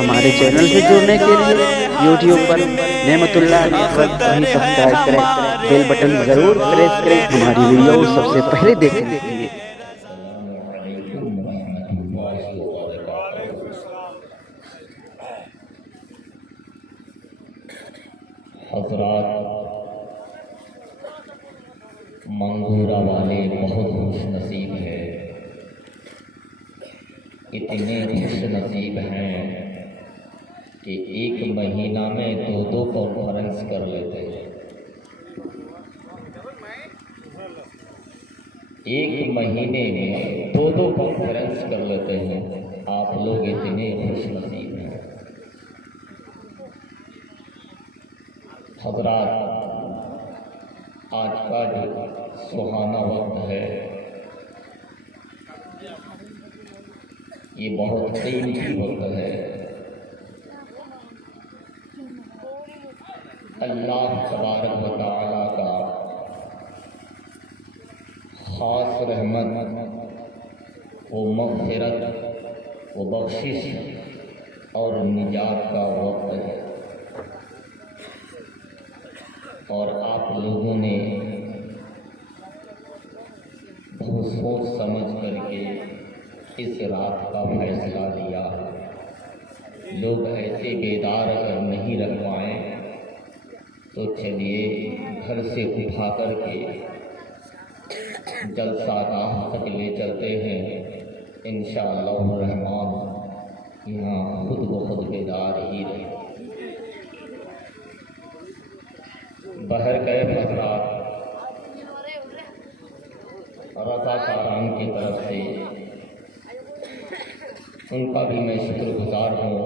ہمارے چینل سے جڑنے کے لیے یوٹیوب پر نعمت اللہ نیٹورک ابھی سبسکرائب کریں، بیل بٹن ضرور پریس کریں ہماری ویڈیو سب سے پہلے دیکھنے کے لیے۔ حضرات، منگورہ والے بہت خوش نصیب ہیں، اتنے خوش نصیب ہیں کہ ایک مہینہ میں دو کانفرنس کر لیتے ہیں۔ ایک مہینے میں دو کانفرنس کر لیتے ہیں۔ آپ لوگ اتنے خوش نصیب ہیں۔ حضرات، آج کا جو سہانا وقت ہے یہ بہت قیمتی وقت ہے۔ اللہ تبارک و تعالیٰ کا خاص رحمت و مغفرت و بخشش اور نجات کا وقت ہے، اور آپ لوگوں نے بہت سوچ سمجھ کر کے اس رات کا فیصلہ لیا۔ لوگ ایسے بیدار اگر نہیں رکھ پائیں تو چلیے گھر سے اٹھا کر کے جلسہ گاہ تک لے چلتے ہیں، انشاءاللہ الرحمن یہاں خود بخود بیدار ہی رہے۔ بہرکیف حضرات، رضاکاران کی طرف سے ان کا بھی میں شکر گزار ہوں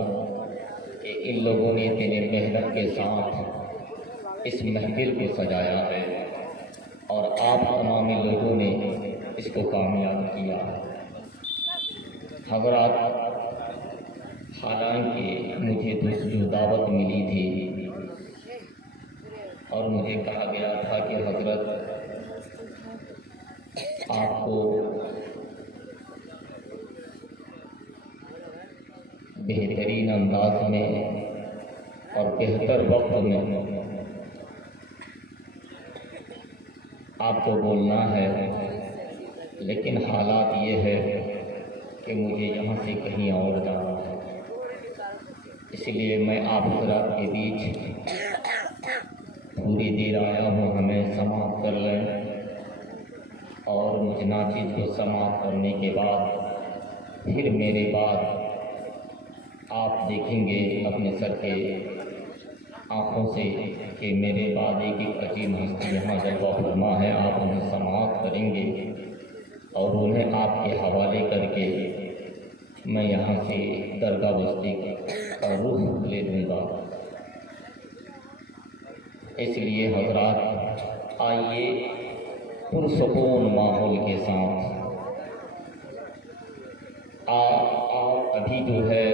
کہ ان لوگوں نے اتنے محنت کے ساتھ اس محفل کو سجایا ہے اور آپ تمام لوگوں نے اس کو کامیاب کیا۔ حضرات، حالانکہ مجھے جو دعوت ملی تھی اور مجھے کہا گیا تھا کہ حضرت آپ کو بہترین انداز میں اور بہتر وقت میں آپ کو بولنا ہے، لیکن حالات یہ ہے کہ مجھے یہاں سے کہیں اور جانا ہے، اس لیے میں آپ حضرات کے بیچ تھوڑی دیر آیا ہوں، ہمیں سماعت کر لیں، اور مجھ ناچیز کو سماعت کرنے کے بعد پھر میرے بعد آپ دیکھیں گے اپنے سر کے آنکھوں سے کہ میرے بعد ایک عظیم ہستی یہاں جلوہ فرما ہے، آپ انہیں سماعت کریں گے اور انہیں آپ کے حوالے کر کے میں یہاں سے درگاہ بستی کا رخ لے دوں گا۔ اس لیے حضرات، آئیے پرسکون ماحول کے ساتھ آپ ابھی جو ہے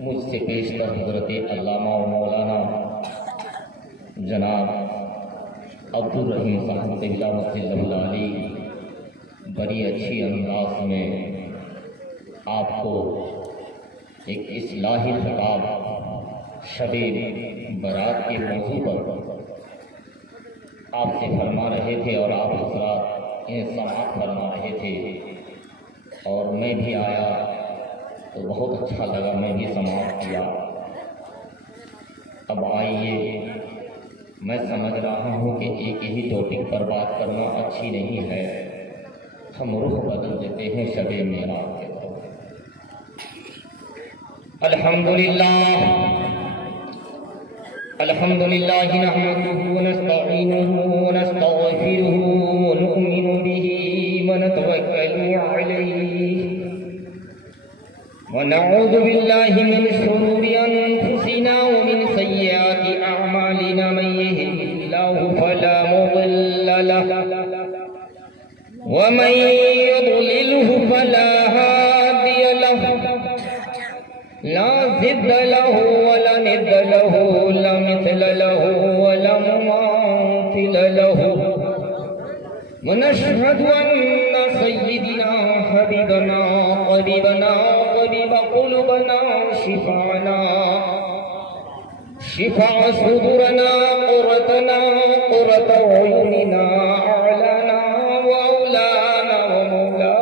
مجھ سے پیشتر حضرت علامہ و مولانا جناب عبدالرحیم صاحب رحمۃ اللہ علیہ بڑی اچھی انداز میں آپ کو ایک اصلاحی خطاب شب برات کے موضوع پر آپ سے فرما رہے تھے اور آپ حضرات انہیں سماعت فرما رہے تھے، اور میں بھی آیا تو بہت اچھا لگا، میں بھی سماعت کیا۔ اب آئیے، میں سمجھ رہا ہوں کہ ایک ہی ٹاپک پر بات کرنا اچھی نہیں ہے، ہم رخ بدل دیتے ہیں شب معراج کے طرف۔ الحمدللہ نحمده ونستعینه ونستغفره ونؤمن به ونتوکل علیہ ونعوذ باللہ من شرور انفسنا ومن سیئات اعمالنا، من یهده اللہ فلا مضل له ومن يضلله فلا هادي له، لا ضد له ولا ند له، لا مثل له ولا مماثل له، ونشهد أن سيدنا حبيبنا قريبنا طبيب قلوبنا شفانا شفاء صدورنا قرتنا قرة عيوننا أعلانا وأولانا ومولانا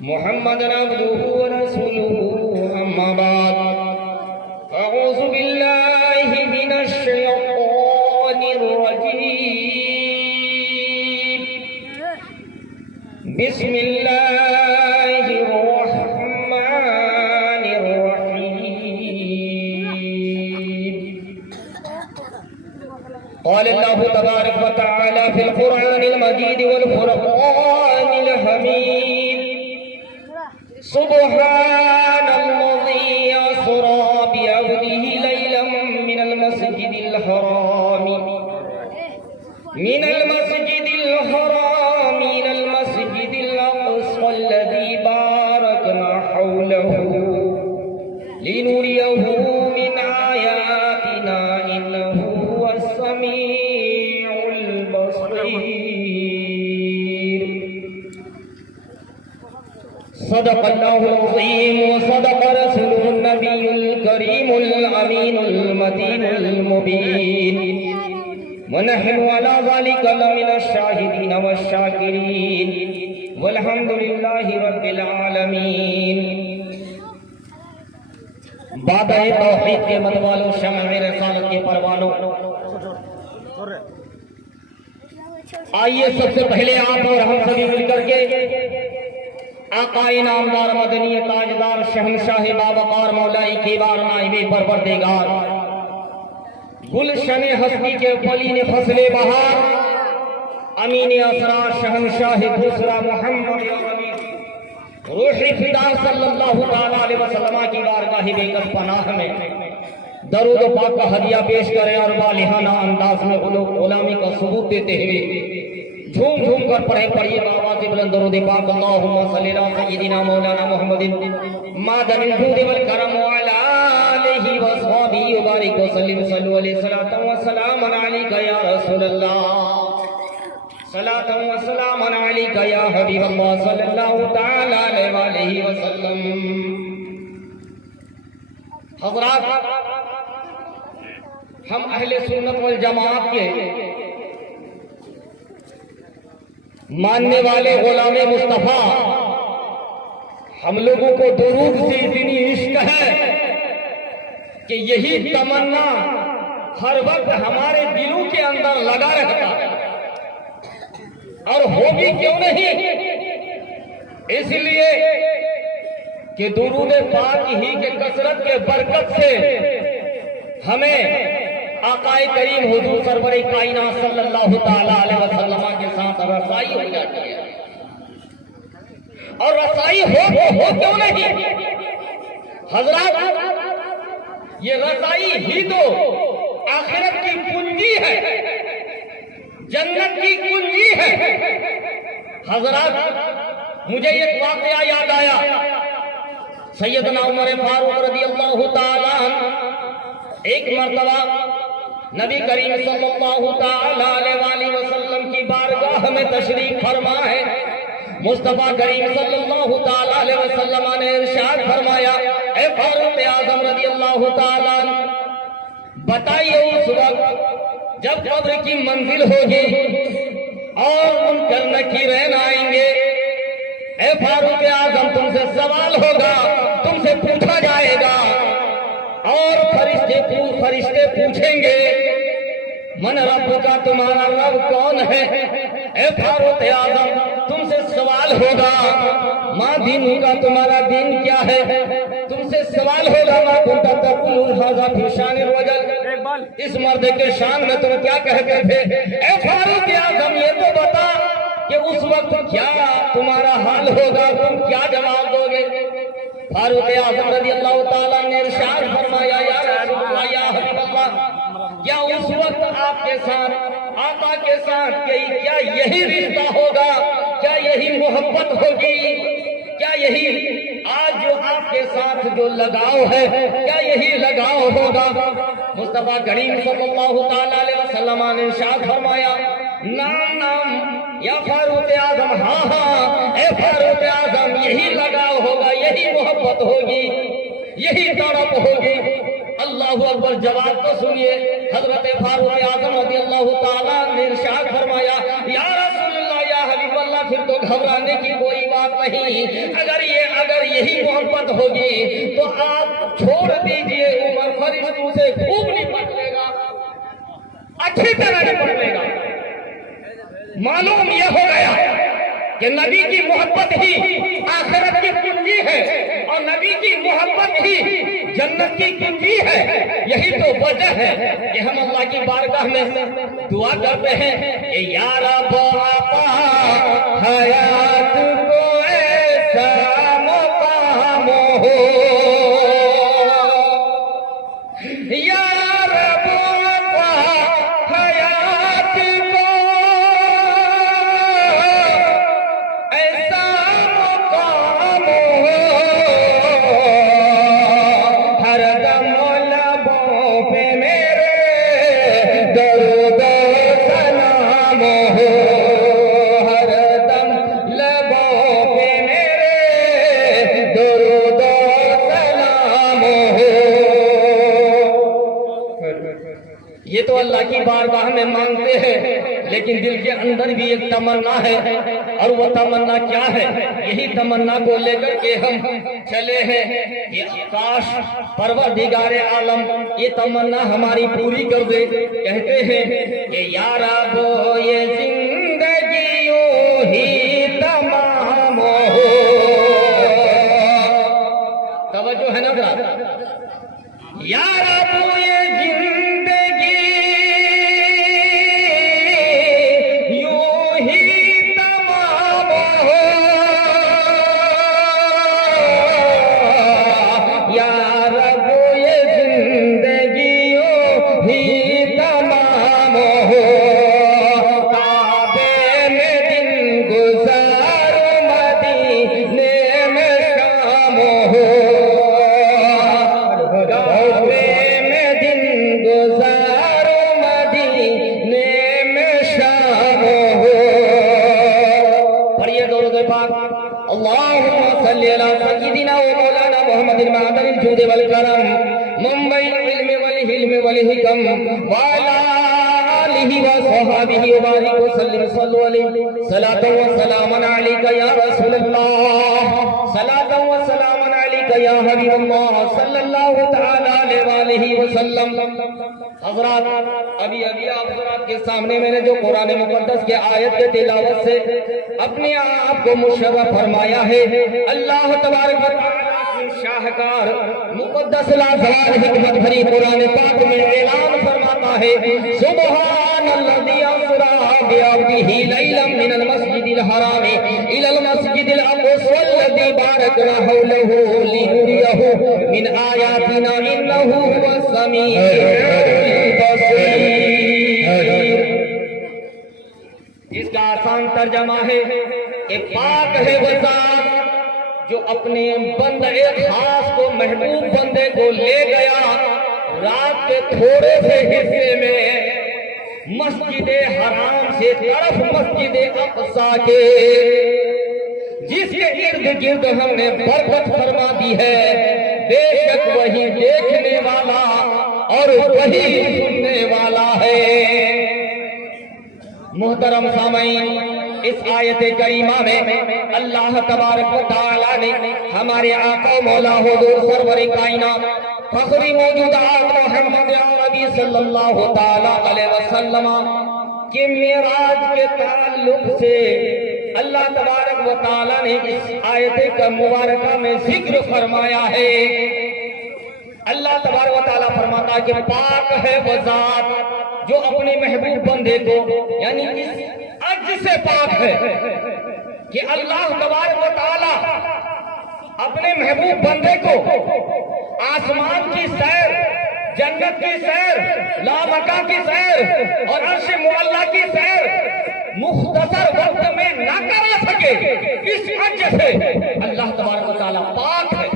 محمد عبده ورسوله أما بعد أعوذ بالله من الشيطان الرجيم بسم الله الرحمن الرحيم قال الله تبارك وتعالى في القرآن المجيد والفرقان الحميد سبحان الذي أسرى بعبده ليلا من المسجد الحرام إلى المسجد الأقصى الذي باركنا حوله لنريه من آياتنا إنه هو السميع البصير صدق الله العظيم وصدق رسوله النبي الكريم الأمين المتين المبين ونحن على ذلك لمن الشاهدين والشاكرين والحمد لله رب العالمين بعد توحید کے متوالوں شمع رسالت کے پروانوں آئیے سب سے پہلے آپ اور ہم سبھی مل کر کے آقا نامدار مدنی تاجدار شہنشاہ باوقار مولا کبار نائب پروردگار گلشن ہستی کے پلین فصل بہار امین اسرار شہنشاہ دوسرا محمد روح فدا صلی اللہ تعالی علیہ وسلم کی بارگاہ بے کس پناہ میں درود و پاک کا ہدیہ پیش کریں اور بالہانہ انداز میں غلامی کا ثبوت دیتے ہوئے جھوم جھوم کر پڑھیے بآواز بلند درود پاک اللہم صلی علی سیدنا مولانا محمد معدن الجود والکرم وعلی آلہ وصحبہ وبارک وسلم صلو علیہ الصلوۃ والسلام علیک یا رسول اللہ صلاۃ و سلام علیک یا حبیب اللہ صلی اللہ تعالی علیہ وآلہ وسلم حضرات ہم اہل سنت والجماعت کے ماننے والے غلام مصطفیٰ ہم لوگوں کو درود سے اتنی عشق ہے کہ یہی تمنا ہر وقت ہمارے دلوں کے اندر لگا رہتا ہے اور ہوگی کیوں نہیں اس لیے کہ درود پاک ہی کے کثرت کے برکت سے ہمیں آقا کریم حضور سرور کائنات صلی اللہ تعالی علیہ وسلم کے ساتھ رسائی ہو جاتی ہے اور رسائی ہو کیوں نہیں حضرات یہ رسائی ہی تو آخرت کی کنجی ہے جنت کی کنجی ہے حضرات مجھے ایک واقعہ یاد آیا سیدنا عمر فاروق رضی اللہ تعالی عنہ ایک مرتبہ نبی کریم صلی اللہ تعالی علیہ وسلم کی بارگاہ میں تشریف فرما ہے مصطفیٰ کریم صلی اللہ تعالی علیہ وسلم نے ارشاد فرمایا اے فاروق اعظم رضی اللہ تعالی عنہ بتائیے اس وقت جب قبر کی منزل ہوگی اور منکر نکیر آئیں گے اے فاروق اعظم تم سے سوال ہوگا تم سے پوچھا جائے گا اور فرشتے پوچھیں گے من رب کا تمہارا رب کون ہے اے فاروق اعظم تم سے سوال ہوگا ماں دینوں کا تمہارا دین کیا ہے تم سے سوال ہوگا ماں کنت تقول ھذا فی شان الرجل اس مرد کے شان میں تم کیا کہتے تھے اے فاروق اعظم یہ تو بتا کہ اس وقت کیا تمہارا حال ہوگا تم کیا جواب دو گے فاروق اعظم رضی اللہ تعالیٰ نے ارشاد فرمایا یا رسول اللہ یا حبیب اللہ کیا اس وقت آپ کے ساتھ آقا کے ساتھ کیا یہی رشتہ ہوگا کیا یہی محبت ہوگی کیا یہی آج جو آپ کے ساتھ جو لگاؤ ہے کیا یہی لگاؤ ہوگا مصطفیٰ کریم صلی اللہ تعالی علیہ وسلم نے ارشاد فرمایا نام نام یا فاروق اعظم، ہاں ہاں اے فاروق اعظم، یہی لگاؤ ہوگا، یہی محبت ہوگی، یہی تڑپ ہوگی۔ اللہ اکبر، جواب تو سنیے۔ حضرت فاروق اعظم رضی اللہ تعالیٰ نے ارشاد فرمایا، یا رسول اللہ، یا حبیب اللہ، پھر تو گھبرانے کی کوئی بات نہیں، اگر یہی محبت ہوگی تو آپ چھوڑ دیجئے، عمر فرشتوں سے خوب نپٹ لے گا، اچھی طرح نپٹ لے گا۔ معلوم یہ ہو گیا کہ نبی کی محبت ہی آخرت کی کنجی ہے، اور نبی کی محبت ہی جنت کی کنجی ہے۔ یہی تو وجہ ہے کہ ہم اللہ کی بارگاہ میں دعا کرتے ہیں کہ یا رب عطا حیات کو ایسا مقام ہو، یا رب عطا حیات کو ایسا مقام ہو، ہر دم لبوں پہ میرے درود و سلام ہو، ہر دم لبوں پہ میرے درود و سلام ہو۔ یہ تو اللہ کی بارگاہ میں مانگتے ہیں، لیکن دل کے اندر بھی ایک تمنا ہے، اور وہ تمنا کیا ہے؟ یہی تمنا کو لے کر کے ہم چلے ہیں کہ کاش پروردگار عالم یہ تمنا ہماری پوری کر دے۔ کہتے ہیں کہ یا رب یہ زندگی یوں ہی تمام ہو، توجہ ہے نا برادر؟ یا رب یہ زندگی یوں ہی تمام ہو، یا رب یہ زندگی یوں ہی تمام ہو، کعبے میں دن گزارو مدینے میں شام ہو، کعبے میں دن گزارو مدینے میں شام ہو۔ پڑھیے درود پاک، اللہم صلی علی سیدنا و مولانا محمد معدن الجود والکرم، منبع العلم والحلم والحکم، وعلی آلہ وصحبہ وبارک وسلم، صلو علیہ صلاۃ و سلام علیک یا رسول اللہ، صلاۃ و سلام علیک یا حبیب اللہ، صلی اللہ تعالی علیہ وآلہ وسلم۔ حضرات، ابھی آپ حضرات کے سامنے میں نے جو قرآن مقدس کے آیت کے تلاوت سے اپنے آپ کو مشرف فرمایا ہے، اللہ تبارک و تعالیٰ کی شاہکار مقدس لازوال حکمت بھری قرآن پاک میں اعلان فرماتا ہے، سبحان الذی اسری بعبدہ لیلا من المسجد الحرام الی المسجد الاقصی الذی بارکنا حولہ لنریہ من آیاتنا انہ هو السمیع البصیر۔ اس کا آسان ترجمہ ہے کہ پاک ہے وہ ذات جو اپنے بندے خاص کو، محبوب بندے کو لے گیا رات کے تھوڑے سے حصے میں مسجد حرام سے طرف مسجد اقصی کے، جس کے ارد گرد ہم نے برکت فرما دی ہے، بے شک وہی دیکھنے والا اور وہی سننے والا ہے۔ محترم سامعین، اس آیت کریمہ میں اللہ تبارک و تعالیٰ نے ہمارے آقا و مولا حضور سرور کائنات فخری موجودات محمد عربی صلی اللہ تعالیٰ علیہ وسلم کے معراج کے تعلق سے اللہ تبارک و تعالیٰ نے اس آیت کا مبارکہ میں ذکر فرمایا ہے۔ اللہ تبارک و تعالیٰ فرماتا ہے کہ پاک ہے وہ ذات جو اپنے محبوب بندے کو، یعنی اس عجز سے پاک ہے کہ اللہ تبارک و تعالیٰ اپنے محبوب بندے کو آسمان کی سیر، جنت کی سیر، لامکہ کی سیر اور عرش معلیٰ کی سیر مختصر وقت میں نہ کرا سکے، اس عجز سے اللہ تبارک و تعالیٰ پاک ہے۔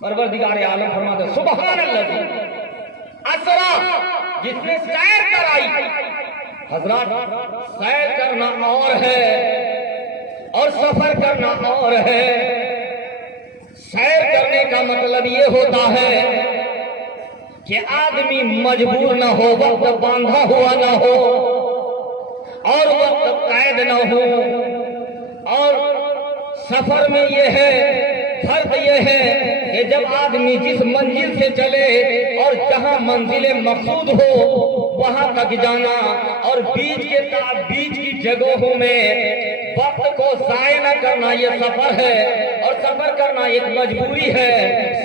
پروردگار عالم فرماتا ہے سبحان اللہ، اسرا، جس نے سیر کرائی حضرات سیر کرنا اور ہے اور سفر کرنا اور ہے. سیر کرنے کا مطلب یہ ہوتا ہے کہ آدمی مجبور نہ ہو، وقت باندھا ہوا نہ ہو اور وقت قید نہ ہو. اور سفر میں یہ ہے، فرق یہ ہے کہ جب آدمی جس منزل سے چلے اور جہاں منزل مقصود ہو وہاں تک جانا، اور بیچ کی جگہوں میں وقت کو ضائع نہ کرنا یہ سفر ہے. اور سفر کرنا ایک مجبوری ہے،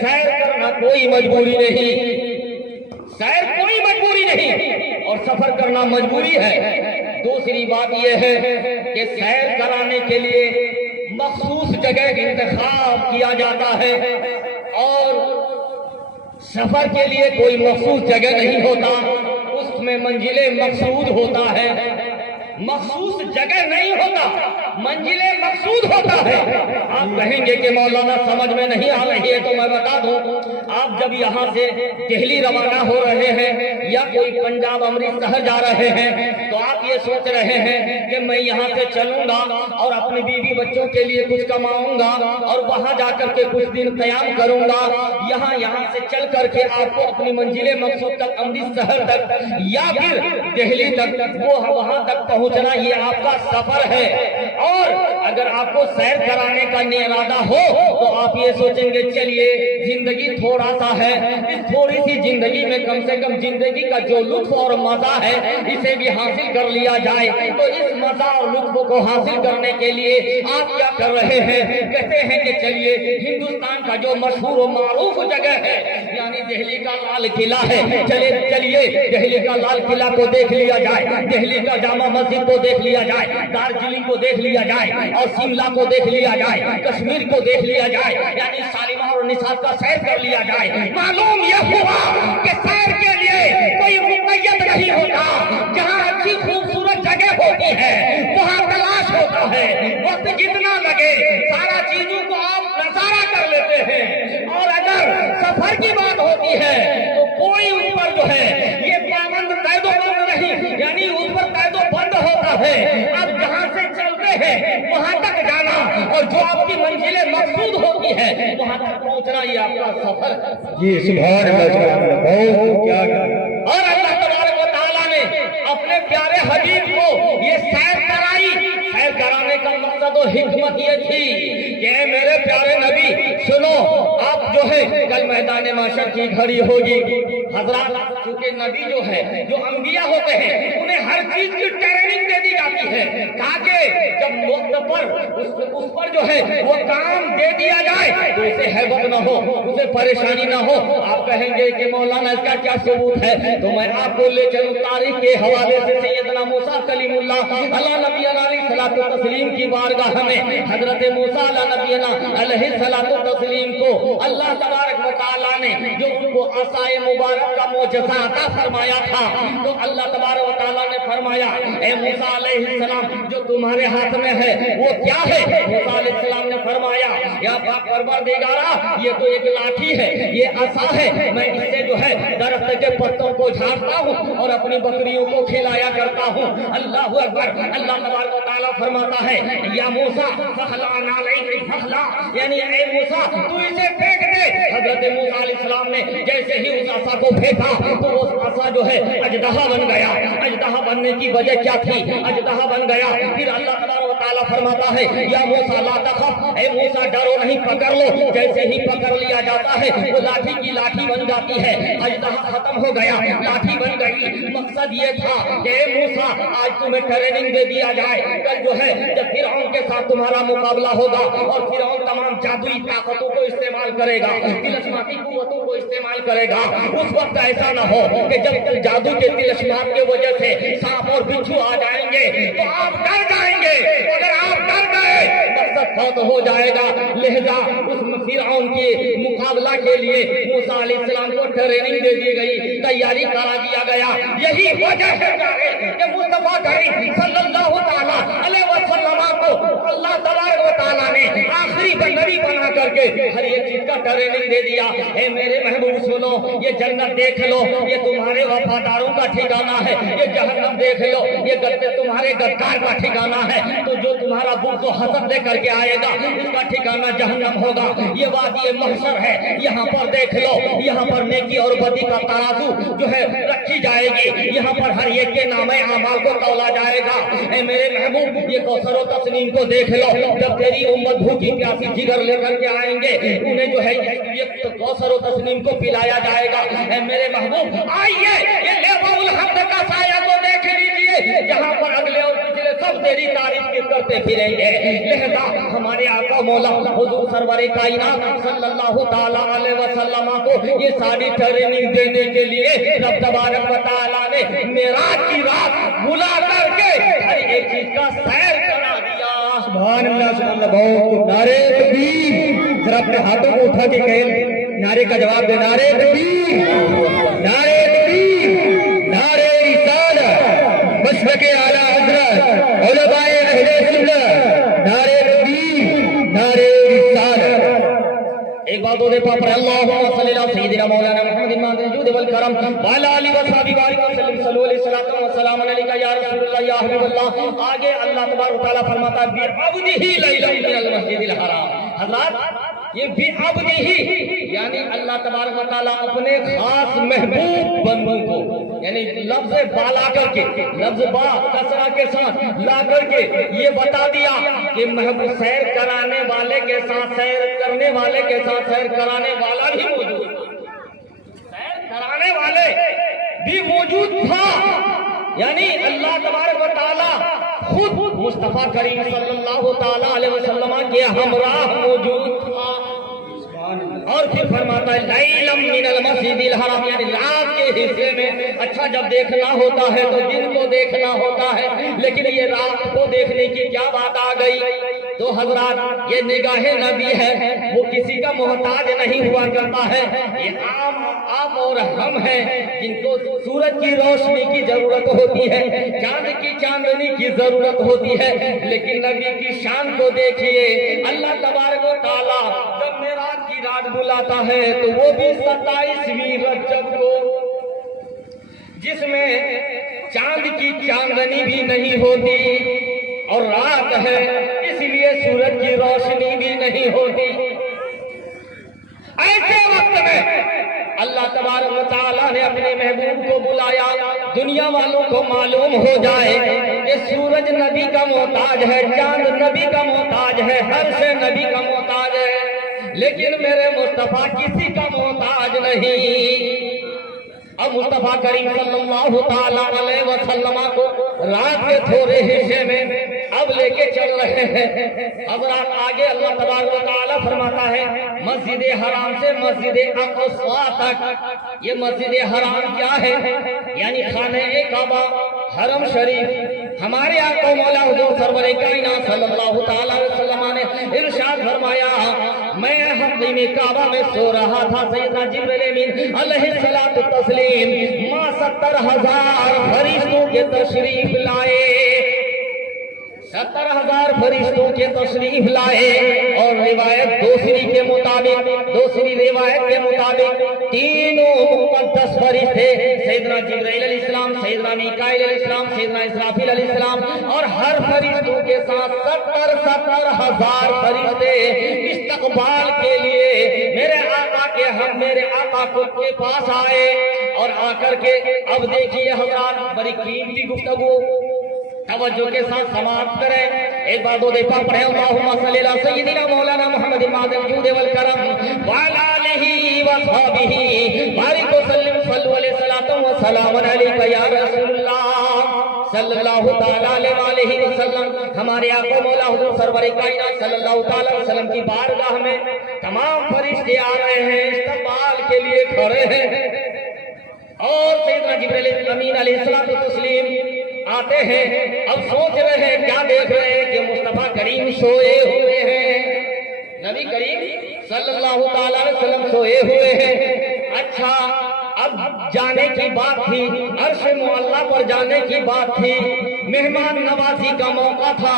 سیر کرنا کوئی مجبوری نہیں. سیر کوئی مجبوری نہیں اور سفر کرنا مجبوری ہے. دوسری بات یہ ہے کہ سیر کرانے کے لیے مخصوص جگہ کا انتخاب کیا جاتا ہے اور سفر کے لیے کوئی مخصوص جگہ نہیں ہوتا، اس میں منزل مقصود ہوتا ہے. مخصوص جگہ نہیں ہوتا، منزل مقصود ہوتا ہے. آپ کہیں گے کہ مولانا سمجھ میں نہیں آ رہی ہے، تو میں بتا دوں، آپ جب یہاں سے دہلی روانہ ہو رہے ہیں یا کوئی پنجاب امرتسر جا رہے ہیں تو آپ یہ سوچ رہے ہیں کہ میں یہاں سے چلوں گا اور اپنی بیوی بچوں کے لیے کچھ کماؤں گا اور وہاں جا کر کے کچھ دن قیام کروں گا. یہاں سے چل کر کے آپ کو اپنی منزل مقصود تک، امرتسر تک یا پھر دہلی تک، وہ وہاں تک پہنچنا یہ آپ کا سفر ہے. اور اگر آپ کو سیر کرانے کا ارادہ ہو تو آپ یہ سوچیں گے چلیے زندگی تھوڑا سا ہے، اس تھوڑی سی زندگی میں کم سے کم زندگی کا جو لطف اور مزہ ہے اسے بھی حاصل کر لیا جائے. تو اس مزہ اور لطف کو حاصل کرنے کے لیے آپ کیا کر رہے ہیں؟ کہتے ہیں کہ چلیے ہندوستان کا جو مشہور و معروف جگہ ہے یعنی دہلی کا لال قلعہ ہے، چلیے دہلی کا لال قلعہ کو دیکھ لیا جائے، دہلی کا جامع مسجد کو دیکھ لیا جائے، دارجلنگ کو دیکھ لیا جائے اور شملہ کو دیکھ لیا جائے، کشمیر کو دیکھ لیا جائے، یعنی شالیمار اور نصاب کا سیر کر لیا جائے. معلوم یہ ہوا کہ سیر کے لیے کوئی مقید نہیں ہوتا، جہاں اچھی خوبصورت جگہ ہوتی ہے وہاں تلاش ہوتا ہے. وقت جتنا لگے سارا چیزوں کو آپ نظارہ کر لیتے ہیں. اور اگر سفر کی بات ہوتی ہے تو کوئی اس پر جو ہے یہ پابند قید و بند نہیں، یعنی اس پر قید و بند ہوتا ہے. آپ جہاں سے چلتے ہیں وہاں تک جانا اور جو آپ کی منزل مقصود ہوتی ہے وہاں تک پہنچنا یہ آپ کا سفر. جی سبحان اللہ، بہت کیا. اور اللہ تبارک و تعالیٰ نے اپنے پیارے حبیب کو یہ سیر کرائی. سیر کرانے کا مقصد و حکمت یہ تھی کہ اے میرے پیارے نبی سنو، آپ جو ہے کل میدان محشر کی گھڑی ہوگی. حضرات کیونکہ نبی جو ہے، جو انبیاء ہوتے ہیں، انہیں ہر چیز کی ٹریننگ دے دی جاتی ہے تاکہ جب وقت پر اس پر جو ہے وہ کام دے دیا جائے تو اسے ہیبت نہ ہو، اسے پریشانی نہ ہو. آپ کہیں گے کہ مولانا اس کا کیا ثبوت ہے؟ تو میں آپ کو لے چلوں تاریخ کے حوالے سے سیدنا موسیٰ کلیم اللہ علیہ نبی علیہ الصلوۃ والتسلیم کی بارگاہ میں حضرت موسیٰ علیہ نبی علیہ الصلوۃ والتسلیم کو اللہ تبارک و تعالیٰ نے جو ان کو عصائے مبارک کا معجزہ عطا فرمایا تھا تو اللہ تبارک و تعالیٰ نے فرمایا اے موسیٰ علیہ السلام جو تمہارے ہاتھ میں ہے وہ کیا ہے؟ موسیٰ علیہ السلام نے فرمایا یا پروردگارا یہ تو ایک لاٹھی ہے، یہ عصا ہے، میں اس سے جو ہے درخت کے پتوں کو جھاڑتا ہوں اور اپنی بکریوں کو کھلایا کرتا ہوں. اللہ اکبر. اللہ تبارک و تعالیٰ فرماتا ہے یا موسیٰ فخلع نعلیک فخلع، یعنی اے موسیٰ تو اسے پھینک دے. حضرت موسیٰ علیہ السلام نے جیسے ہی اس عصا کو پھینکا تو وہ عصا جو ہے اژدہا بن گیا. اژدہا بننے کی وجہ کیا تھی؟ اژدہا بن گیا. پھر اللہ تبارک و تعالیٰ فرماتا ہے یا موسیٰ لا تخف، اے موسیٰ ڈرو نہیں، پکڑ لو. جیسے ہی پکڑ لیا جاتا ہے وہ لاٹھی کی لاٹھی بن جاتی ہے. اژدہا ختم ہو گیا، لاٹھی بن گئی. مقصد یہ تھا کہ اے موسیٰ آج تمہیں ٹریننگ دے دیا جائے، کل جو ہے جب فرعون کے ساتھ تمہارا مقابلہ ہوگا اور فرعون تمام جادوئی طاقتوں کو استعمال کرے گا، تلسماتی قوتوں کو استعمال کرے گا، اس وقت ایسا نہ ہو کہ جب جادو کے تلسمات کی وجہ سے سانپ اور بچھو آ جائیں گے تو آپ ڈر جائیں گے. اگر آپ ڈر گئے مقصد فوت ہو جائے گا. لہذا اس فرعون کے مقابلہ کے لیے موسیٰ علیہ السلام کو ٹریننگ دے دی گئی، تیاری کرا دیا گیا. یہی وجہ ہے کہ مصطفیٰ کریم صلی اللہ تعالیٰ علیہ وسلم کو اللہ تبارک و تعالیٰ نے آخری نبی بنا کر کے ہر ایک چیز کا ٹریننگ دے دیا. اے میرے محبوب سنو, یہ جنت دیکھ لو, یہ تمہارے وفاداروں کا ٹھکانہ ہے. یہ جہنم دیکھ لو, یہ تمہارے غدار کا ٹھکانہ ہے. تو جو تمہارا بغض و حسد لے کر کے آئے گا اس کا ٹھکانہ جہنم ہوگا. یہ وادی محشر ہے, یہاں پر دیکھ لو, یہاں پر نیکی اور بدی کا ترازو جو ہے رکھی جائے گی. یہاں پر ہر ایک کے نام اعمال کو تولا جائے گا. اے میرے محبوب, یہ کوثر و تسنیم کو دیکھ لو. جب تیری امت بھوکی پیاسی جگر لے کر کے آئیں گے, انہیں جو ہے یہ کوثر و تسنیم کو پلایا جائے گا. اے میرے محبوب, آئیے یہ لیبا الحمد کا سایہ کو دیکھ لیجئے, جہاں پر اگلے اور پچھلے سب تیری تعریف کی کرتے پھریں گے. لہذا ہمارے آقا مولا حضور سرور کائنات صلی اللہ تعالیٰ علیہ وسلم کو یہ ساری ٹریننگ دینے کے لیے رب تبارک و تعالیٰ نے معراج کی رات بلا کر کے ہر ایک چیز کا سیر کرا دیا. سبحان اللہ سبحان اللہ. بہت نعرے تکبیر. ذرا اپنے ہاتھوں کو اٹھا کے کہیں نعرے کا جواب دے. نعرے تکبیر, نعرے تکبیر, نعرے رسالت, مسلک اعلیٰ حضرت علماء اہل سنت, نعرے تکبیر, نعرے رسالت. ایک بات اور پاپ پر اللہم صلی اللہ سیدنا مولانا محمد ماذن جود والکرم وعلا علی و صحابی بارک وسلم صلی اللہ علیہ وسلم علیکہ یا رسول اللہ یا حبیب اللہ. آگے اللہ تبارک و تعالیٰ فرماتا ہے بعبدہ لیلا من المسجد الحرام. حضرات, یہ بعبدہ یعنی اللہ تبارک و تعالیٰ اپنے خاص محبوب بندوں کو, یعنی لفظ با لا کر کے, لفظ با کسرہ کے ساتھ لا کر کے یہ بتا دیا کہ محبوب سیر کرانے والے کے ساتھ سیر کرنے والے کے ساتھ سیر کرانے والا بھی موجود, سیر کرانے والے بھی موجود تھا. یعنی اللہ تبارک و تعالیٰ خود مصطفیٰ کریم صلی اللہ تعالیٰ علیہ وسلم کے ہمراہ موجود تھا. اور پھر فرماتا ہے لیلم من المسجد الحرام, یعنی رات کے حصے میں. اچھا, جب دیکھنا ہوتا ہے تو دن کو دیکھنا ہوتا ہے, لیکن یہ رات کو دیکھنے کی کیا بات آ گئی؟ تو حضرات, یہ نگاہ نبی ہے, وہ کسی کا محتاج نہیں ہوا کرتا ہے. یہ آپ اور ہم ہیں جن کو سورج کی روشنی کی ضرورت ہوتی ہے, چاند کی چاندنی کی ضرورت ہوتی ہے, لیکن نبی کی شان کو دیکھیے. اللہ تبارک و تعالیٰ جب معراج کی رات بلاتا ہے تو وہ بھی 27ویں رجب کو, جس میں چاند کی چاندنی بھی نہیں ہوتی اور رات ہے, اس لیے سورج کی روشنی بھی نہیں ہوتی. ایسے وقت میں اللہ تبارک و تعالیٰ نے اپنے محبوب کو بلایا. دنیا والوں کو معلوم ہو جائے کہ سورج نبی کا محتاج ہے, چاند نبی کا محتاج ہے, ہر شے نبی کا محتاج ہے, لیکن میرے مصطفیٰ کسی کا محتاج نہیں. اب مصطفیٰ کریم صلی اللہ تعالیٰ علیہ وسلم کو رات کے تھوڑے حصے میں اب لے کے چل رہے ہیں. اب رات آگے اللہ تبارک و تعالیٰ فرماتا ہے مسجد حرام سے مسجد اقصی تک. یہ مسجد حرام کیا ہے؟ یعنی خانہ کعبہ, حرم شریف. ہمارے آقا مولا حضور سرور کائنات صلی اللہ تعالیٰ علیہ وسلم نے ارشاد فرمایا, میں حرم کعبہ میں سو رہا تھا, سیدنا جبریل امین علیہ الصلوۃ والتسلیم ماں 70,000 فرشتوں کے تشریف لائے, 70,000 فرشتوں کے تشریف لائے. اور روایت دوسری کے مطابق, دوسری روایت کے مطابق تینوں مقدس فرشتے, سیدنا جبرائیل علیہ السلام, سیدنا میکائیل علیہ السلام, سیدنا اسرافیل علیہ السلام, اور ہر فرشتوں کے ساتھ 70,000 فرشتے استقبال کے لیے میرے آقا کے ہم میرے آقا خود کے پاس آئے. اور آ کر کے اب دیکھیے حضرات, بڑی قیمتی گفتگو توجہ کے ساتھ سماعت کریں. ایک بار دو دفعہ پڑھیں اللہم صلی اللہ سیدنا مولانا محمد ماذن جود والکرم وعلا آلہ وصحابہ بارک وسلم صلو علیہ الصلوۃ والسلام علیکہ یا رسول اللہ صلی اللہ تعالیٰ علیہ وسلم. ہمارے آقا مولا حضور سرور کائنات صلی اللہ تعالیٰ علیہ وسلم کی بارگاہ میں تمام فرشتے آ رہے ہیں, استقبال کے لیے کھڑے ہیں. اور سیدنا جبریل امین علیہ الصلوۃ والتسلیم آتے ہیں. اب سوچ رہے ہیں, کیا دیکھ رہے ہیں کہ مصطفیٰ کریم سوئے ہوئے ہیں, نبی کریم صلی اللہ تعالیٰ علیہ وسلم سوئے ہوئے ہیں. اچھا, اب جانے کی بات تھی, عرش معلیٰ پر جانے کی بات تھی, مہمان نوازی کا موقع تھا.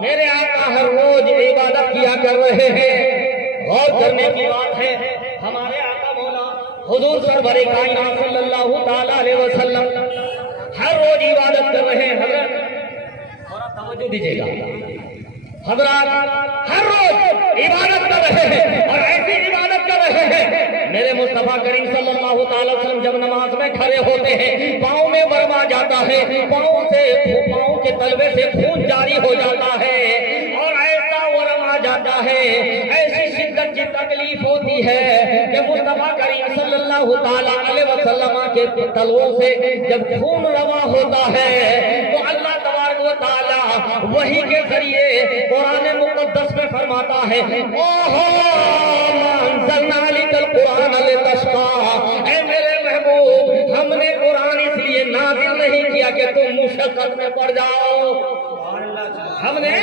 میرے آقا ہر روز عبادت کیا کر رہے ہیں, غور کرنے کی بات ہے. ہمارے آقا مولا حضور سرور کائنات صلی اللہ تعالیٰ علیہ وسلم ہر روز عبادت کر رہے ہیں. حضرت تھوڑا توجہ دیجیے گا. حضرات ہر روز عبادت کر رہے ہیں اور ایسی عبادت کر رہے ہیں. میرے مصطفیٰ کریم صلی اللہ تعالی وسلم جب نماز میں کھڑے ہوتے ہیں پاؤں میں ورما جاتا ہے, پاؤں کے تلوے سے خون جاری ہو جاتا ہے اور ایسا ورما جاتا ہے, ایسی شدت کی تکلیف ہوتی ہے کہ مصطفیٰ کریم صلی اللہ تعالی علیہ وسلم کے تلووں سے جب خون روا ہوتا ہے تو اللہ تبارک و تعالی وحی کے ذریعے قرآن مقدس میں فرماتا ہے قرآن اے میرے محبوب, ہم نے قرآن اس لیے نازل نہیں کیا کہ تم مشقت میں پڑ جاؤ. ہم نے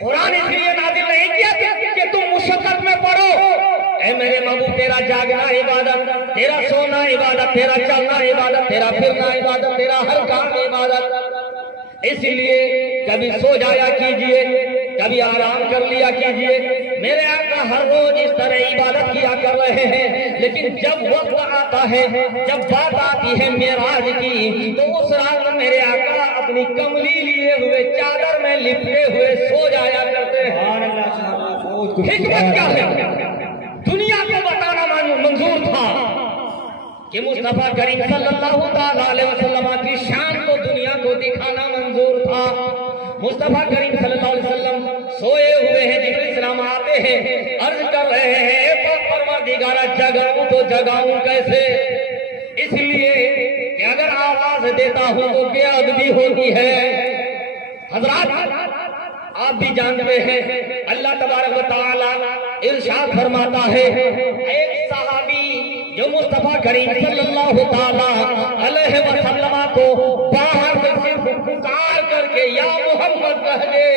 قرآن اس لیے نازل نہیں کیا کہ تم مشقت میں پڑو. اے میرے محبوب, تیرا جاگنا عبادت, تیرا سونا عبادت, تیرا چلنا عبادت, تیرا پھرنا عبادت, تیرا ہر کام عبادت. اس لیے کبھی سو جایا کیجئے, کبھی آرام کر لیا کیجئے. میرے آقا ہر روز اس طرح عبادت کیا کر رہے ہیں, لیکن جب وقت آتا ہے, جب بات آتی ہے معراج کی, تو اس رات میرے آقا اپنی کملی لیے ہوئے چادر میں لپٹے ہوئے سو جایا کرتے ہیں. حکمت کیا ہے؟ دنیا کو بتانا منظور تھا کہ مصطفیٰ کریم صلی اللہ تعالیٰ علیہ وسلم کی شان کو دنیا کو دکھانا منظور تھا. مصطفیٰ کریم صلی اللہ علیہ وسلم سوئے ہوئے ہیں, جبریل السلام آتے ہیں, عرض کر رہے ہیں پروردگارا جگاؤں تو جگاؤں کیسے؟ اس لیے کہ اگر آواز دیتا ہوں تو بے ادبی ہوتی ہے. حضرات آپ بھی جانتے ہیں اللہ تبارک و تعالی ارشاد فرماتا ہے, ایک صحابی جو مصطفیٰ کریم صلی اللہ تعالی علیہ وسلم کو باہر سے صرف پکار کر کے یا محمد کہہ دے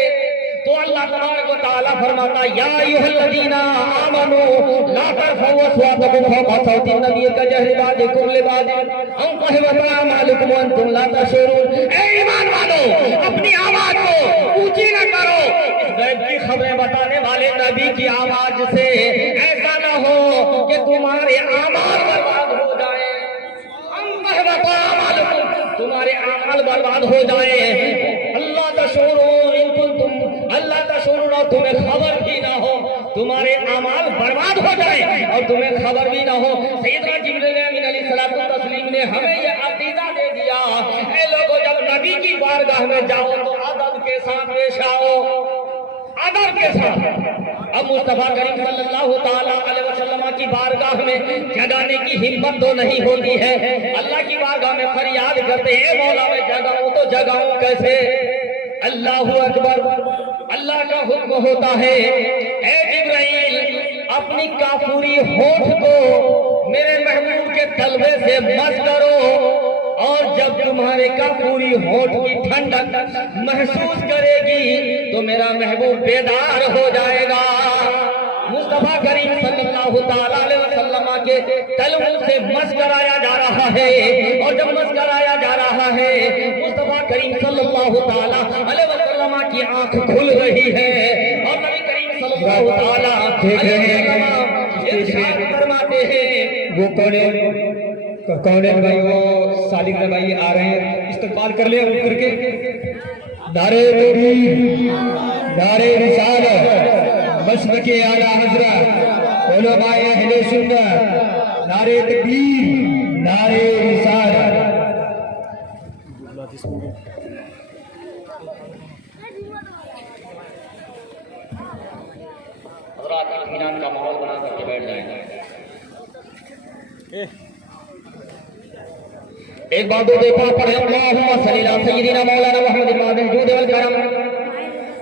تو اللہ تبارک و تعالی فرماتا یا ایھا الذین آمنوا لا ترفعوا اصواتکم فوق صوت النبی کجہر بعضکم لبعض ان تحبط اعمالکم وانتم لا تشعرون. اے ایمان والو, اپنی آواز کو اونچی نہ کرو اس غیب کی خبریں بتانے والے نبی کی آواز سے, ایسا نہ ہو کہ تمہارے اعمال برباد ہو جائیں. ان تحبط اعمالکم, تمہارے اعمال برباد ہو جائیں. اللہ تشعرون ان کنتم, اللہ تشعرون, اور تمہیں خبر بھی نہ ہو, تمہارے اعمال برباد ہو جائیں اور تمہیں خبر بھی نہ ہو. سیدنا جبریل امین علیہ الصلوۃ والتسلیم نے ہمیں یہ عقیدہ دے دیا, اے لوگوں جب نبی کی بارگاہ میں جاؤ تو ادب کے ساتھ پیش آؤ, ادب کے ساتھ. اب مصطفیٰ کریم صلی اللہ تعالیٰ علیہ وسلم کی بارگاہ میں جگانے کی ہمت تو نہیں ہوتی ہے. اللہ کی بارگاہ میں فریاد کرتے ہیں مولا میں جگاؤں تو جگاؤں کیسے؟ اللہ اکبر, اللہ کا حکم ہوتا ہے, اے جبرائیل اپنی کافوری ہونٹ کو میرے محبوب کے تلوے سے مس کرو, اور جب تمہارے کافوری ہونٹ کی ٹھنڈک محسوس کرے گی تو میرا محبوب بیدار ہو جائے گا. مصطفیٰ کریم صلی اللہ تعالیٰ علیہ وسلم کے تلووں سے مس کرایا جا رہا ہے, اور جب مس کرایا جا رہا ہے مصطفیٰ کریم صلی اللہ تعالیٰ علیہ وسلم کی آنکھ کھل رہی ہے, اور نبی کریم صلی اللہ تعالیٰ علیہ وسلم ارشاد فرماتے ہیں. وہ کون ہے بھائی, وہ سالک بھائی آ رہے ہیں, استقبال کر لیں کر کے. نعرہ تکبیر, نعرہ رسالت, مسلک اعلیٰ حضرت علماء اہل سنت, نعرہ تکبیر, نعرہ رسالت. حضرات اطمینان کا ماحول بنا کر کے بیٹھ جائیں. ایک بار دو دیکھو پڑھے اللہم صلی اللہ سیدنا مولانا محمد المعدن جود والکرم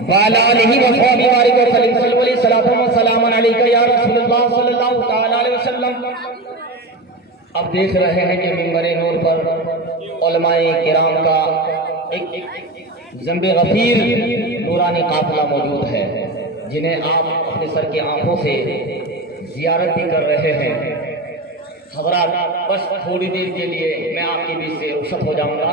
وعلا علیہ وصحبہ بارک وسلم صلی اللہ علیہ وسلم وسلام علیکہ یا رسول اللہ صلی اللہ تعالی علیہ وسلم. اب دیکھ رہے ہیں کہ منبر نور پر علماء کرام کا ایک ذنب غفیر نورانی قافلہ موجود ہے, جنہیں آپ اپنے سر کی آنکھوں سے زیارت بھی کر رہے ہیں. حضرات بس تھوڑی دیر کے لیے میں آپ کے بیچ سے رخصت ہو جاؤں گا.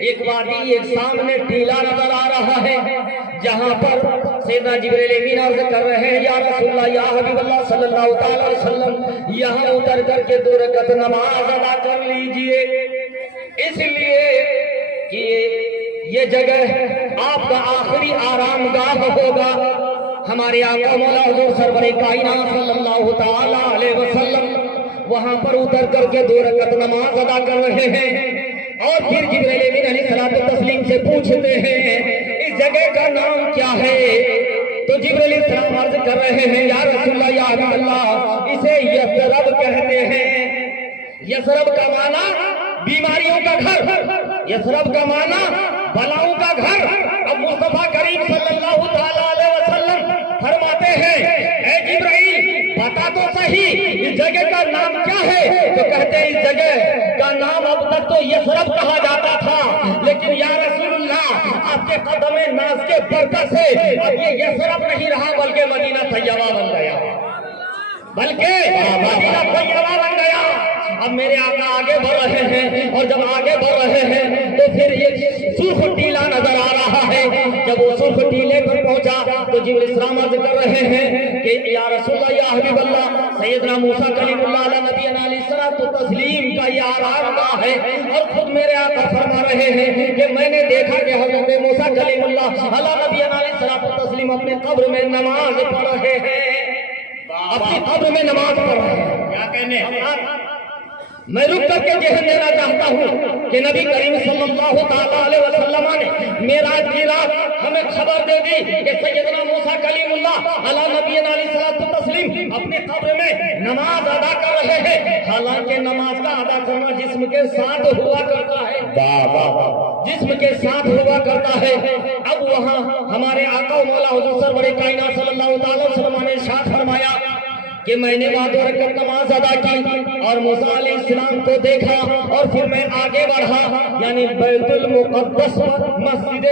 ایک وادی ایک سامنے ٹیلا نظر آ رہا ہے جہاں پر سیدنا جبریل امین عرض کر رہے ہیں یا رسول اللہ یا حبیب اللہ صلی اللہ تعالی علیہ وسلم یہاں اتر کر کے 2 رکعت نماز ادا کر لیجئے، اس لیے کہ یہ جگہ آپ کا آخری آرام گاہ ہوگا۔ ہمارے آقا مولا حضور سرور کائنات صلی اللہ تعالی علیہ وسلم وہاں پر اتر کر کے 2 رکعت نماز ادا کر رہے ہیں اور پھر جبریل امین علیہ الصلوۃ والتسلیم سے پوچھتے ہیں اس جگہ کا نام کیا ہے؟ تو جبریل السلام عرض کر رہے ہیں یا رسول اللہ یا حبیب اللہ اسے یثرب کہتے ہیں۔ یثرب کا معنی بیماریوں کا گھر، یثرب کا معنی بلاؤں کا گھر۔ اب مصطفیٰ کریم صلی اللہ تعالی علیہ وسلم فرماتے ہیں اے جبرائیل بتا تو صحیح اس جگہ کا نام کیا ہے؟ تو کہتے ہیں اس جگہ کا نام اب تک تو یثرب کہا جاتا تھا، لیکن یا رسول اللہ آپ کے قدم ناز کے برکت سے اب یہ یثرب نہیں رہا بلکہ مدینہ طیبہ بن گیا، مدینہ طیبہ بن گیا۔ اب میرے آقا آگے بڑھ رہے ہیں اور جب آگے بڑھ رہے ہیں تو پھر یہ سرخ ٹیلا نظر آ رہا ہے۔ جب وہ سرخ ٹیلے پر پہنچا تو جبریل السلام عرض کر رہے ہیں کہ یا رسول اللہ یا حبیب اللہ سیدنا موسیٰ کلیم اللہ علیہ نبینا علیہ الصلوۃ والتسلیم کا یہ آرام گاہ ہے، اور خود میرے آقا فرما رہے ہیں کہ میں نے دیکھا کہ حضرت موسیٰ کلیم اللہ علیہ نبینا علیہ الصلوۃ والتسلیم اپنے قبر میں نماز پڑھ رہے ہیں، اپنی قبر میں نماز پڑھ رہے ہیں۔ کیا کہنے میں رک کر کے ذہن دینا چاہتا ہوں کہ نبی کریم صلی اللہ تعالی علیہ وسلم نے معراج کی رات ہمیں خبر دے دی کہ سیدنا موسیٰ کلیم اللہ علیہ نبینا علیہ الصلوۃ والتسلیم اپنے قبر میں نماز ادا کر رہے ہیں۔ حالانکہ نماز کا ادا کرنا جسم کے ساتھ ہوا کرتا ہے، جسم کے ساتھ ہوا کرتا ہے۔ اب وہاں ہمارے آقا مولا حضور سرور کائنات صلی اللہ تعالی علیہ وسلم نے ارشاد فرمایا کہ میں نے وہاں 2 رکعت نماز ادا کی اور موسیٰ علیہ السلام کو دیکھا، اور پھر میں آگے بڑھا یعنی بیت المقدس مسجد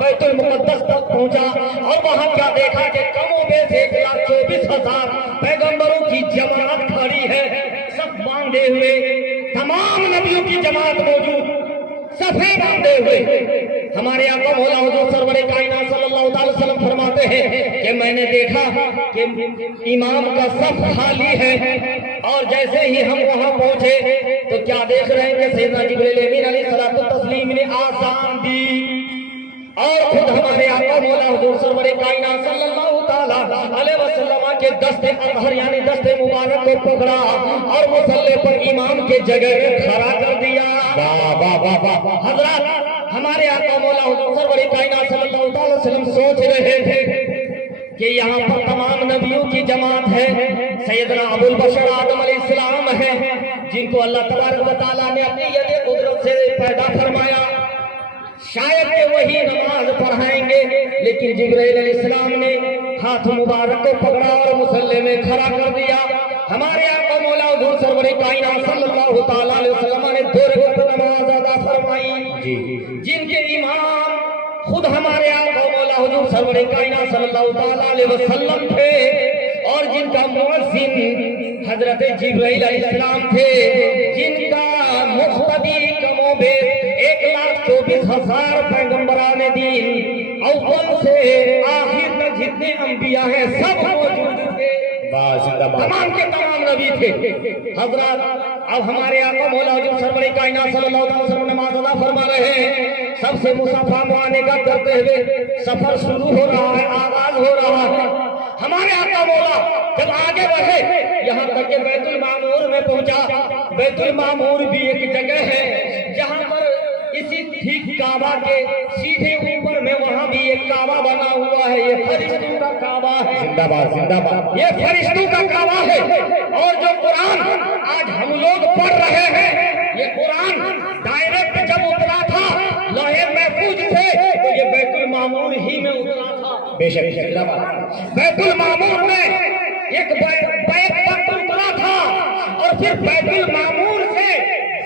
بیت المقدس تک پہنچا، اور وہاں کیا دیکھا کہ کم و بیش 1,24,000 پیغمبروں کی جماعت کھڑی ہے، سب باندھے ہوئے، تمام نبیوں کی جماعت موجود، صفے باندھے ہوئے۔ ہمارے آقا مولا حضور سرور کائنات صلی اللہ تعالی وسلم فرماتے ہیں کہ میں نے دیکھا کہ امام کا صف خالی ہے، اور جیسے ہی ہم وہاں پہنچے تو کیا دیکھ رہے ہیں کہ سیدنا جبریل امین علیہ الصلوۃ والتسلیم نے آذان دی، اور خود ہمارے آقا مولا حضور سرور کائنات صلی اللہ تعالی علیہ وسلم کے دست اطہر یعنی دست مبارک کو پکڑا اور مصلی پر امام کے جگہ میں کھڑا کر دیا۔ حضرات ہمارے آقا مولا حضور سرور کائنات صلی اللہ تعالی وسلم سوچ رہے تھے کہ یہاں پر تمام نبیوں کی جماعت ہے، سیدنا ابو البشر آدم علیہ السلام ہے جن کو اللہ تبارک و تعالیٰ نے اپنی ید قدرت سے پیدا فرمایا، شاید کہ وہی نماز پڑھائیں گے، لیکن جبرائیل علیہ السلام نے ہاتھ مبارک کو پکڑا اور مصلی میں کھڑا کر دیا۔ ہمارے آقا مولا حضور سرور کائنات صلی اللہ تعالی علیہ وسلم نے 2 رکعت نماز ادا فرمائی، جن کے امام خود ہمارے آقا مولا حضور سرور کائنات صلی اللہ تعالی علیہ وسلم تھے، اور جن کا مؤذن حضرت جبرائیل علیہ السلام تھے، جن کا مقتدی کم و بیش 1,24,000 پیغمبران دین اول سے آخر تک جتنے انبیاء ہیں سب موجود تھے، تمام کے تمام نبی تھے۔ حضرات اب ہمارے آقا مولا حضور سرور کائنات صلی اللہ علیہ وسلم نماز ادا فرما رہے ہیں، سب سے مصافحہ معانقہ کرتے ہوئے سفر شروع ہو رہا ہے، آغاز ہو رہا ہے۔ ہمارے آقا مولا جب آگے بڑھے یہاں تک کہ بیت المعمور میں پہنچا۔ بیت المعمور بھی ایک جگہ ہے جہاں پر اسی ٹھیک کعبہ کے سیدھے اوپر میں وہاں بھی ایک کعبہ بنا ہوا ہے، یہ فرشتوں کا کعبہ ہے، زندہ باد زندہ باد، یہ فرشتوں کا کعبہ ہے۔ اور جو قرآن آج ہم لوگ پڑھ رہے ہیں یہ قرآن ڈائریکٹ جب اترا تھا لوح محفوظ سے تو یہ بیت المعمور ہی میں اترا تھا، بے شک بیت المعمور میں ایک بیت وقت اترا تھا، اور پھر بیت المعمور سے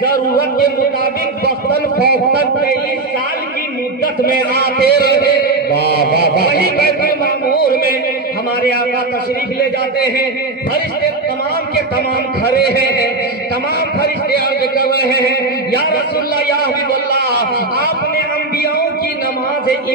ضرورت کے مطابق وقتاً فوقتاً 23 سال کی مدت میں آتے رہے۔ وہی بیت المعمور میں ہمارے آقا تشریف لے جاتے ہیں، فرشتے تمام کے تمام کھڑے ہیں، تمام فرشتے عرض کر رہے ہیں یا رسول اللہ یا حبیب اللہ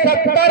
70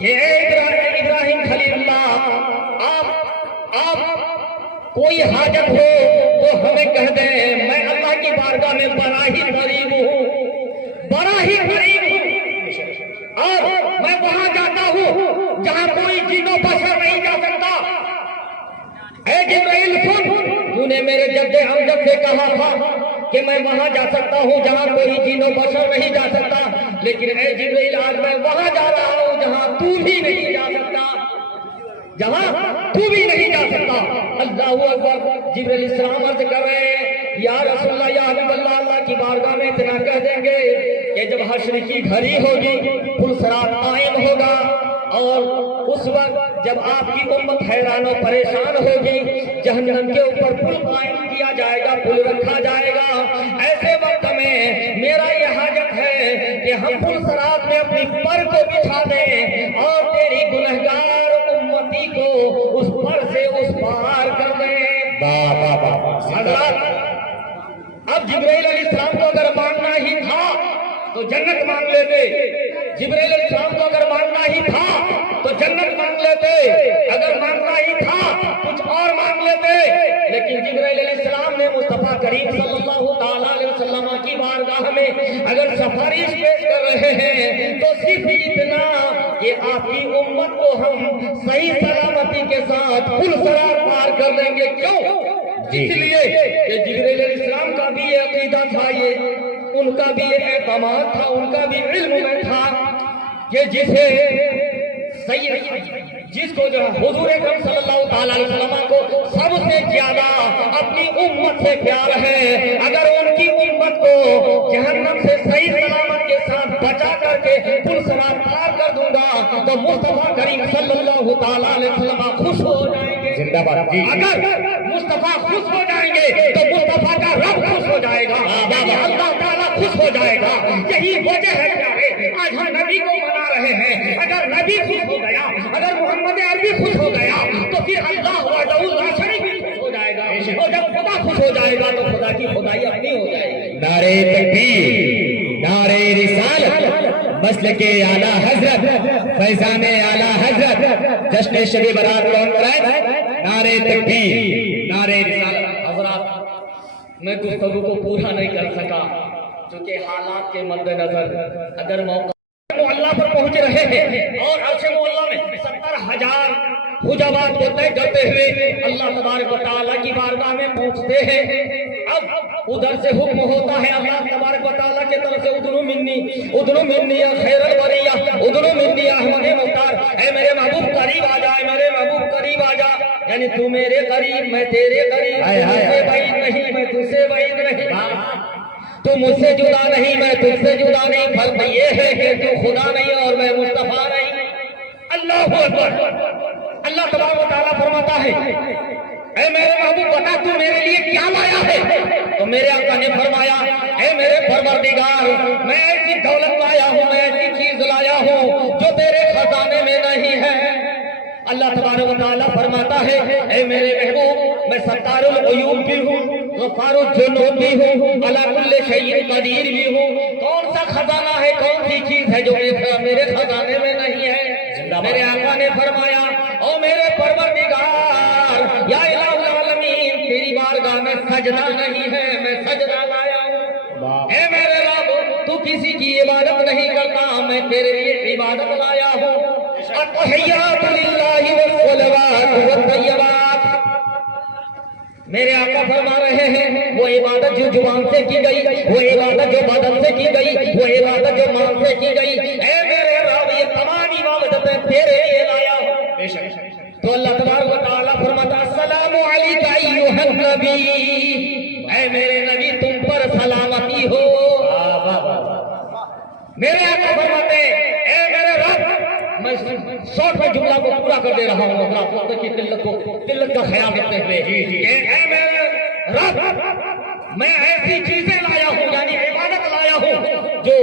کہ اے ابراہیم خلیل اللہ، آپ کوئی حاجت ہو تو ہمیں کہہ دیں، میں اللہ کی بارگاہ میں بڑا ہی قریب ہوں، بڑا ہی قریب ہوں، اور میں وہاں جاتا ہوں جہاں کوئی جن و بشر نہیں جا سکتا۔ اے جبرائیل سن، تو نے میرے جد امجد سے کہا تھا کہ میں وہاں جا سکتا ہوں جہاں کوئی جن و بشر نہیں جا سکتا، لیکن اے جبرائیل آج میں وہاں جا رہا ہوں جہاں تو بھی نہیں جا سکتا، جہاں تو بھی نہیں جا سکتا۔ اللہ اکبر۔ جبرائیل السلام عرض کر رہے ہیں، یا رسول اللہ، یا حبیب اللہ، اللہ کی بارگاہ میں اتنا کہہ دیں گے کہ جب حشر کی گھڑی ہوگی، پلسرات قائم ہوگا، اور اس وقت جب آپ کی امت حیران و پریشان ہوگی، جہنم کے اوپر پل قائم کیا جائے گا، پل رکھا جائے گا، ایسے وقت میں میرا یہ حاجت ہے کہ ہم پلسرات میں اپنی پر کو بچھا دیں اور تیری گنہگار امتی کو اس پر سے اس پار کر دیں۔ حضرات، اب جبرائیل علیہ السلام کو اگر ماننا ہی تھا تو جنت مانگ لیتے، جبرائیل علیہ السلام کو اگر ماننا ہی تھا تو جنت مانگ لیتے، اگر ماننا ہی تھا کچھ اور مانگ لیتے، لیکن جبرائیل علیہ السلام نے مصطفیٰ کریم صلی اللہ تعالیٰ علیہ وسلم کی بارگاہ میں اگر سفارش پیش کر رہے ہیں تو صرف اتنا کہ آپ کی امت کو ہم صحیح سلامتی کے ساتھ پلسرات پار کر دیں گے۔ کیوں؟ اس لیے کہ جبرائیل علیہ السلام کا بھی یہ عقیدہ تھا، یہ ان کا بھی یہ اعتماد تھا، ان کا بھی علم میں تھا کہ جس کو جو حضور اکرم صلی اللہ تعالیٰ علیہ وسلم کو سب سے زیادہ اپنی امت سے پیار ہے، اگر ان کی امت کو جہنم سے صحیح سلامت کے ساتھ بچا کر کے پلسرات پار کر دوں گا تو مصطفیٰ کریم صلی اللہ تعالیٰ علیہ وسلم خوش ہو جائیں گے۔ زندہ باد۔ اگر مصطفیٰ خوش ہو جائیں گے تو مصطفیٰ کا رب خوش ہو جائے گا، یعنی اللہ تعالیٰ خوش ہو جائے گا۔ یہی وجہ ہے کہ آج ہم نبی کو منا رہے ہیں۔ اگر نبی خوش ہو گیا، اگر محمد عربی خوش ہو گیا تو پھر اللہ وحدہ لا شریک بھی خوش ہو جائے گا، اور جب خدا خوش ہو جائے گا تو خدا کی خدائی اپنی ہو جائے گی۔ نعرہ تکبیر، نعرہ رسالت، مسلک اعلیٰ حضرت، فیضان اعلیٰ حضرت، جشن شب برات کون کرائے؟ نعرہ تکبیر، نعرہ رسالت۔ حضرات، میں گفتگو کو پورا نہیں کر سکا چونکہ حالات کے مد نظر اگر موقع اللہ پر پہنچ رہے ہیں اور عرش مولا میں 70,000 حجابات کو طے کرتے ہوئے اللہ تبارک و تعالیٰ کی بارگاہ میں پہنچتے ہیں۔ اب ادھر سے حکم ہوتا ہے اللہ تبارک و تعالیٰ کی طرف سے، ادنو منی یا خیر البریہ، ادنو منی یا احمد مختار، اے میرے محبوب قریب آ جا، اے میرے محبوب قریب آ جا، یعنی تو میرے قریب میں تیرے قریب، تو مجھ سے بعید نہیں میں تجھ سے بعید نہیں، تو مجھ سے جدا نہیں میں تجھ سے جدا نہیں، فرق یہ ہے کہ تو خدا نہیں اور میں مصطفیٰ نہیں۔ اللہ اکبر۔ اللہ تبارک و تعالیٰ فرماتا ہے، اے میرے محبوب بتا تو میرے لیے کیا لایا ہے؟ تو میرے آقا نے فرمایا، اے میرے پروردگار، میں ایسی دولت لایا ہوں، میں ایسی چیز لایا ہوں جو تیرے خزانے میں نہیں ہے۔ اللہ تبارک و تعالیٰ فرماتا ہے، اے میرے محبوب، میں ستار العیوب بھی ہوں، غفار الجنوب بھی ہوں، علی کل شیء قدیر بھی ہوں۔ کون سا خزانہ ہے، کون سی چیز ہے جو میرے خزانے میں نہیں ہے؟ میرے آقا نے فرمایا، او میرے پروردگار، یا الہ العالمین، تیری بارگاہ میں سجدہ نہیں ہے، میں سجدہ لایا ہوں۔ اے میرے رب، تو کسی کی عبادت نہیں کرتا، میں تیرے لیے عبادت لایا ہوں۔ التحیات للہ والصلوات والطیبات۔ میرے آقا فرما رہے ہیں، وہ عبادت جو زبان سے کی گئی، وہ عبادت جو بدن سے کی گئی، وہ عبادت جو مان سے کی گئی، اے میرے رب، یہ تمام عبادتیں تیرے لیے لایا ہوں۔ تو اللہ تبارک و تعالیٰ فرماتا، السلام علیک ایھا النبی، اے میرے نبی تم پر سلامتی ہو۔ میرے آقا فرماتے، اے میرے رب، میں شارٹ میں جملہ کو پورا کر دے رہا ہوں اپنا وقت کی قلت کا خیال رکھتے ہوئے، اے میرے رب، میں ایسی چیزیں لایا ہوں، یعنی عبادت لایا ہوں جو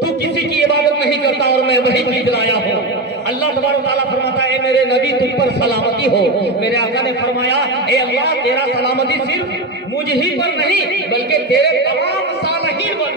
تو کسی کی عبادت نہیں کرتا، اور میں وہی چیز لایا ہوں۔ اللہ تبارک تعالیٰ فرماتا ہے، اے میرے نبی تم پر سلامتی ہو۔ میرے آقا نے فرمایا، اے اللہ، تیرا سلامتی صرف مجھ ہی پر نہیں بلکہ تیرے تمام صالحین پر،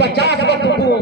50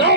9